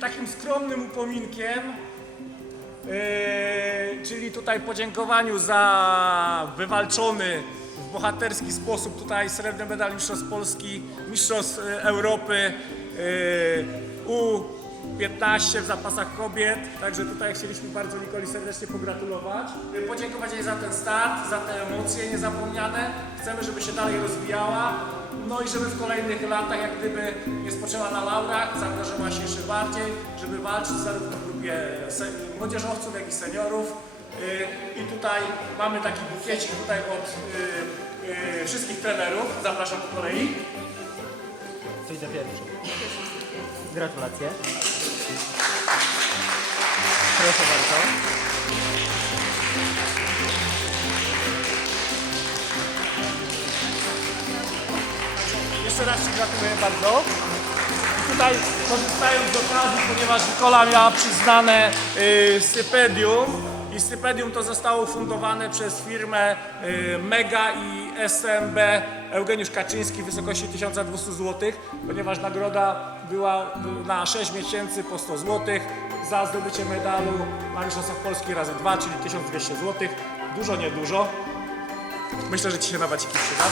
Takim skromnym upominkiem, yy, czyli tutaj podziękowaniu za wywalczony w bohaterski sposób tutaj srebrny medal Mistrzostw Polski, Mistrzostw yy, Europy yy, U15 w zapasach kobiet. Także tutaj chcieliśmy bardzo Nikoli serdecznie pogratulować. Podziękować jej za ten start, za te emocje niezapomniane. Chcemy, żeby się dalej rozwijała. No i żeby w kolejnych latach jak gdyby nie spoczęła na laurach, zaangażowała się jeszcze bardziej, żeby walczyć zarówno w grupie młodzieżowców, jak i seniorów. Yy, I tutaj mamy taki bukiecik tutaj od yy, yy, wszystkich trenerów. Zapraszam po kolei. To idę pierwszy. Gratulacje. Proszę bardzo. Jeszcze raz Ci gratuluję bardzo. Tutaj korzystając z okazji, ponieważ Nikola miała przyznane y, stypendium i stypendium to zostało ufundowane przez firmę Mega i SMB Eugeniusz Kaczyński w wysokości 1200 zł, ponieważ nagroda była na 6 miesięcy po 100 zł za zdobycie medalu Mistrzostwach Polski razy 2, czyli 1200 zł. Dużo, niedużo. Myślę, że Ci się na waciki przyda.